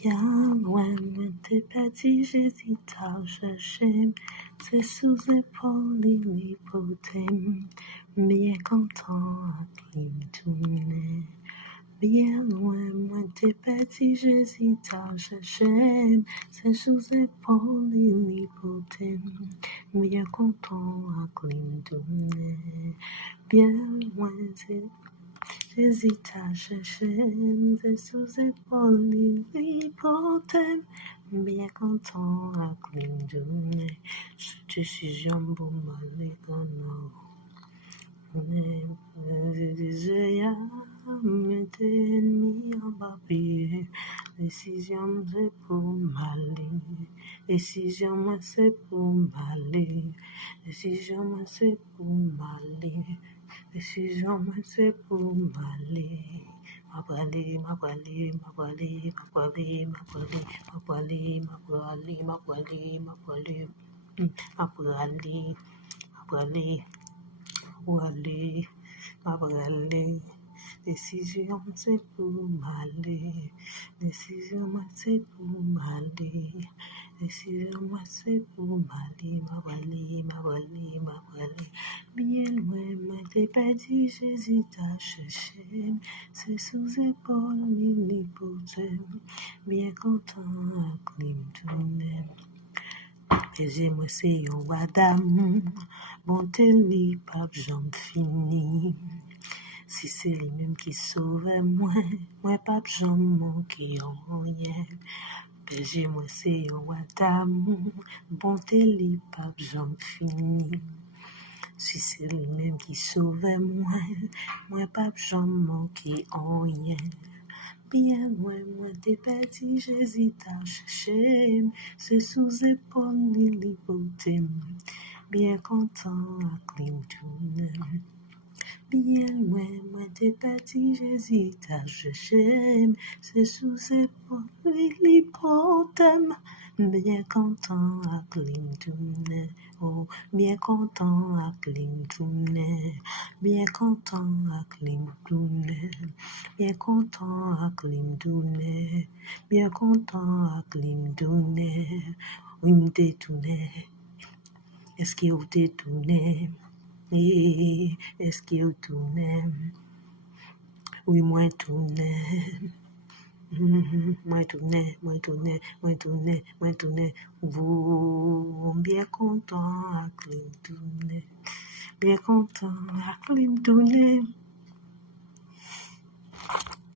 Bien loin de tes petits, j'hésite à chercher. C'est sous épaule l'hypothème. Bien content à cligner. Bien loin, moi tes petits, j'hésite à chercher. C'est sous épaule l'hypothème. Bien content à cligner. Bien loin, j'hésite à chercher, c'est sous épaule l'hypothèque, bien content à cligner, décision pour m'aller qu'on a mettez ennemis en papier, décision c'est pour m'aller, décision moi c'est pour m'aller, décision moi c'est pour m'aller. Décision, c'est pour m'aller. M'aller. Décision, c'est pour m'aller. Décision, c'est pour m'aller. Décision, c'est pour m'aller. Bien loin, moi t'ai pas dit, j'hésite à chercher. C'est sous épaule, l'hypothèse. Bien content, à clim tout même. Et moi c'est un roi d'amour. Bonté, li, pape, j'en fini. Si c'est lui-même qui sauve moi pas j'en manque en rien. Berger moi c'est un roi d'amour, bonté li pas j'en fini. Si c'est lui-même qui sauve moi pas j'en manque en rien. Bien loin, moi t'es petit, j'hésite à chercher, c'est sous épaule l'hypothème. Bien content à clim tout. Bien loin, moi t'es petit, j'hésite à chercher, c'est sous épaule l'hypothème. Bien content à clim oh, bien content à clim bien content à clim bien content à clim bien content à clim oui m'te tourné, est-ce qu'il vous détourné? Est-ce qu'il tourne? Oui, moi tourne. Moi tourne. Vous, bien content à clim tourne. Bien content à clim tourne.